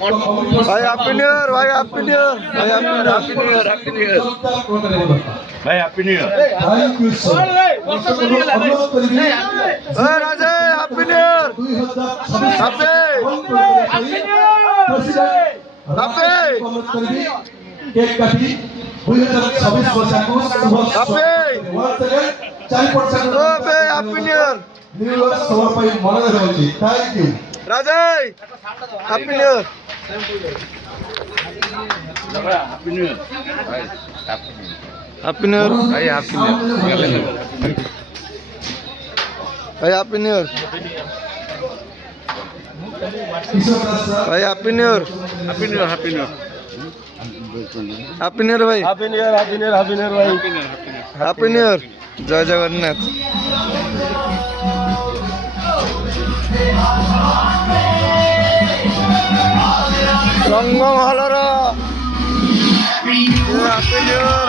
ভাই happy new year, ভাই happy new year, ভাই happy new year, happy new year, ভাই happy new year. Raje happy new year, happy happy cake কাটি 2026 বর্ষাকু শুভ happy new year, new year সবার পাই মনে রয়েছে। Thank you Raje happy new year, happy new year. Happy new year, ভাই happy new year. ভাই happy new year, Kishore Das ভাই happy new year, happy new year. Happy new year. Happy new year ভাই, happy new year, happy new year, happy new year ভাই। Happy new year, জয় জগন্নাথ। রঙ্গম হলর happy new ইয়ার।